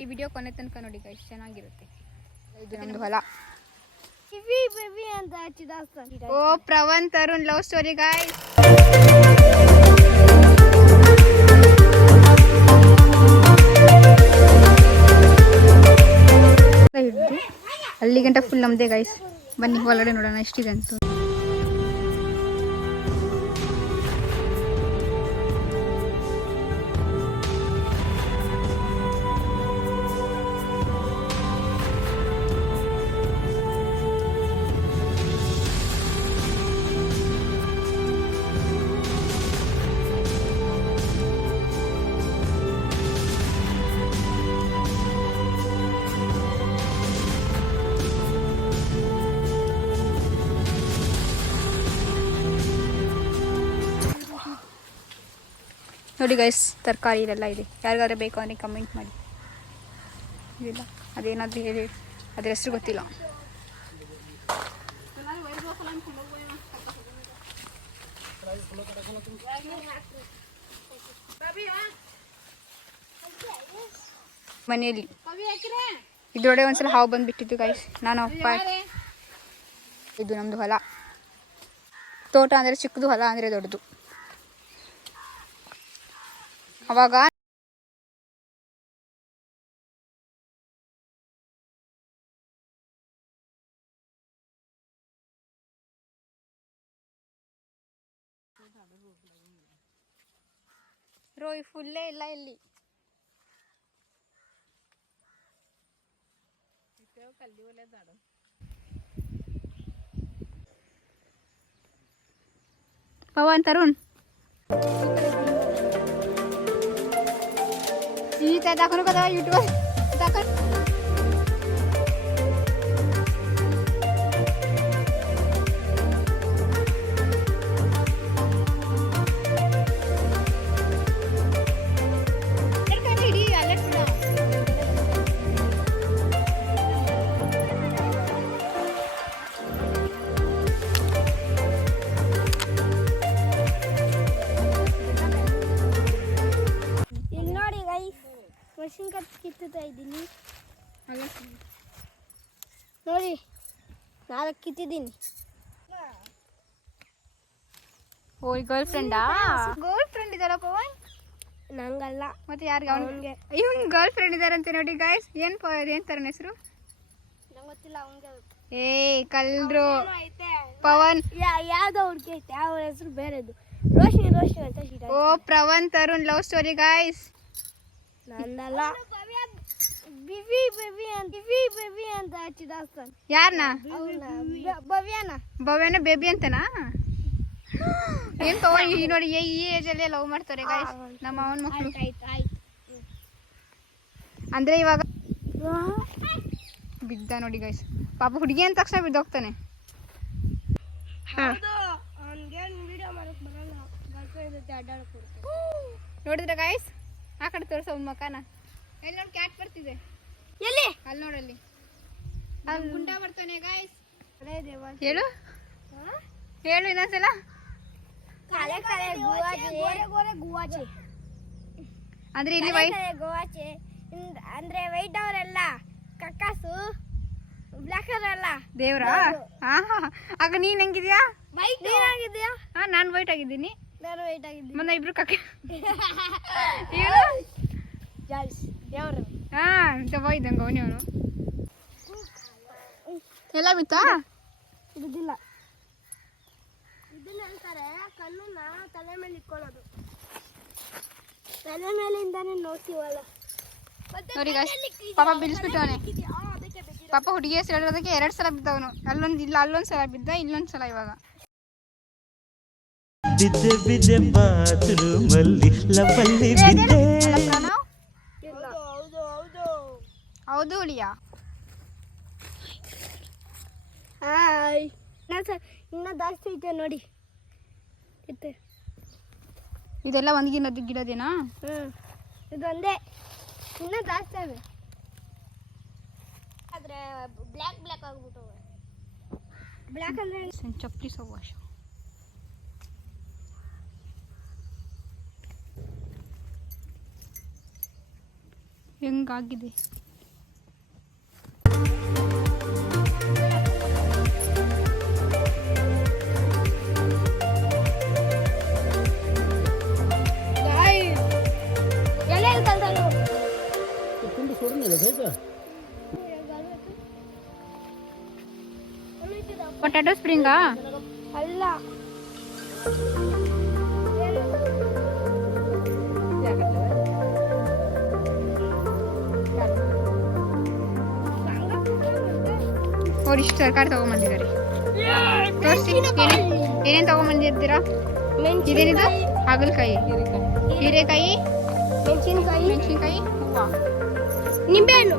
ಈ ವಿಡಿಯೋ ಕೊನೆ ತನಕ ನೋಡಿ ಗೈಸ್, ಚೆನ್ನಾಗಿರುತ್ತೆ. ಇದು ನಮ್ದು ಹೊಲ. ಓ Pravan Tarun love story guys. ಅಲ್ಲಿ ಗಂಟ ಫುಲ್ ನಮ್ದೇ ಗೈಸ್. ಬನ್ನಿ ಒಳಗಡೆ ನೋಡೋಣ ಎಷ್ಟಿದೆ ಅಂತ. ನೋಡಿ ಗೈಸ್, ತರಕಾರಿ ಇವೆಲ್ಲ ಇದೆ. ಯಾರಿಗಾದ್ರೆ ಬೇಕು ಅಂದರೆ ಕಮೆಂಟ್ ಮಾಡಿ. ಇಲ್ಲ ಅದೇನಾದರೂ ಹೇಳಿ, ಅದ್ರ ಹೆಸರು ಗೊತ್ತಿಲ್ಲ. ಮನೆಯಲ್ಲಿ ಇದ್ರೊಳಗೆ ಒಂದ್ಸಲ ಹಾವು ಬಂದುಬಿಟ್ಟಿದ್ದು ಗೈಸ್. ನಾನು ಅಪ್ಪ, ಇದು ನಮ್ಮದು ಹೊಲ. ತೋಟ ಅಂದರೆ ಚಿಕ್ಕದು, ಹೊಲ ಅಂದರೆ ದೊಡ್ಡದು. ಅವಾಗ ರೋಯ್ ಫುಲ್ಲೇ ಇಲ್ಲ ಇಲ್ಲಿ. ಪವನ್ ತರುಣ್ दाखवू का यूट्यूब दाखव. ಮಷಿನ್ ಕಟ್ ಕಿತ್ತುತ್ತಾ ಇದ್ದೀನಿ ನೋಡಿ. 4 ಕಿತ್ತಿದ್ದೀನಿ. ಓ ಗರ್ಲ್ ಫ್ರೆಂಡಾ? ಗರ್ಲ್ ಫ್ರೆಂಡ್ ಇದಾರ ಪವನ್? ನಂಗಲ್ಲ, ಮತ್ತೆ ಯಾರಿಗೆ? ಅವನಿಗೆ. ಇವನ್ ಗರ್ಲ್ ಫ್ರೆಂಡ್ ಇದಾರಂತೆ ನೋಡಿ ಗೈಸ್. ಏನ್ ತರ ಹೆಸರು ನಂಗೆ ಗೊತ್ತಿಲ್ಲ. ಅವನಿಗೆ ಏ ಕಲ್ರು ಪವನ್ ಯಾವ್ದೋ ಹುಡುಗಿ ಐತೆ, ಅವ್ರ ಹೆಸರು ಬೇರೆದು. ರೋಶಿನಿ ಅಂತ. ಓ Pravan Tarun love story guys. ನಂದಲ್ಲ, ಬೇಬಿ ಅಂತ ಹಚ್ಚಿದಾಸ್ತಾನ. ಯಾರನ್ನ? ಭವ್ಯನ ಬೇಬಿ ಅಂತನಾ? ಏನ್ ಪವನ್ ಈ ನೋಡಿ ಈ ಏಜ್ ಅಲ್ಲಿ ಲವ್ ಮಾಡ್ತಾರೆ ಗೈಸ್ ನಮ್ಮ ಅವನ ಮಕ್ಕಳು. ಅಂದ್ರೆ ಇವಾಗ ಬಿದ್ದ ನೋಡಿ ಗೈಸ್. ಪಾಪ ಹುಡುಗಿ ಅಂದ ತಕ್ಷಣ ಬಿದ್ದೋಗ್ತಾನೆ. ನೋಡಿದ್ರೆ ಗೈಸ್, ಆ ಕಡೆ ತೋರ್ಸ ಅವ್ನ ಮಕಾನ. ಎಲ್ಲಿ ನೋಡಿ ಕ್ಯಾಟ್ ಬರ್ತಿದೆ. ಎಲ್ಲಿ? ಅಲ್ಲಿ ನೋಡಲ್ಲಿ ಗುಂಡ ಬರ್ತಾನೆ ಗೈಸ್. ಹೇಳು ಹೇಳು ಇನ್ನೊಂದ್ಸಲ. ಅಂದ್ರೆ ಇಲ್ಲಿ ಗೋವಾಚೆ ಅಂದ್ರೆ ವೈಟ್ ಅವರೆಲ್ಲ ಕಕ್ಕಾಸು, ಬ್ಲಾಕ್ ಅವರೆಲ್ಲ ದೇವ್ರಾ? ಆಗ ನೀನ್ ಹೆಂಗಿದ್ಯಾ? ನೀನಾಗಿದ್ಯಾ? ನಾನು ವೈಟ್ ಆಗಿದ್ದೀನಿ. ನಾನು ವೈಟ್ ಆಗಿದ್ದೀನಿ. ಮೊನ್ನೆ ಇಬ್ರು ಕಕ್ಕ. ದೇವ್ರು ದವ ಇದ್ದಂಗ ಅವನು. ಎಲ್ಲ ಬಿತ್ತಾ? ಬಿದ್ದಿಲ್ಲ. ಇದನ್ನ ಹೇಳ್ತಾರೆ ಕಣ್ಣನ್ನ ತಲೆ ಮೇಲೆ ಇಟ್ಕೊಳ್ಳೋದು. ತಲೆ ಮೇಲಿಂದಾನೆ ನೋಡ್ತೀವಲ್ಲ. ನೋಡಿ ಪಾಪ ಬಿಡಿಸ್ಬಿಟ್ಟವನೆ. ಪಾಪ ಹುಡುಗಿ ಹೆಸರು ಹೇಳೋದಕ್ಕೆ 2 ಸಲ ಬಿದ್ದವನು. ಅಲ್ಲೊಂದು ಸಲ ಬಿದ್ದ, ಇಲ್ಲೊಂದು ಸಲ ಇವಾಗ. ಬಿದ್ದೆ ಬಿದ್ದೆ ಬಾತ್ರೂಮಲ್ಲಿ ಲವಲ್ಲಿ ಬಿದ್ದೆ. ಹೌದು ಹುಲಿಯಾ? ಹಾಯ್. ಇನ್ನ ಜಾಸ್ತಿ ಐತೆ ನೋಡಿ. ಇದೆಲ್ಲ ಒಂದು ಗಿಡದೇನಾ? ಇದೊಂದೇ, ಇನ್ನ ಜಾಸ್ತಿ ಅವೆ. ಆದ್ರೆ ಬ್ಲ್ಯಾಕ್ ಆಗ್ಬಿಟ್ಟು. ಬ್ಲ್ಯಾಕ್ ಅಂದ್ರೆ ಚಪ್ಪಲಿ ಸವಾಶ. ಹೆಂಗಾಗಿದೆ. ಪೊಟ್ಯಾಟೊ ಸ್ಪ್ರಿಂಗಾ ಅಲ್ಲ, ಅವ್ರು ಇಷ್ಟು ತರಕಾರಿ ತಗೊಂಬಂದಿದ್ದಾರೆ. ತೋರಿಸಿ ಏನೇನು ತಗೊಂಬಂದಿರ್ತೀರಾ? ಇದೇನಿದು? ಹಾಗಲಕಾಯಿ, ಹೀರೆಕಾಯಿ, ಮೆಣಸಿನಕಾಯಿ, ಮೆಣಸಿನ್ಕಾಯಿ, ಹೂವು, ನಿಂಬೆಹಣ್ಣು,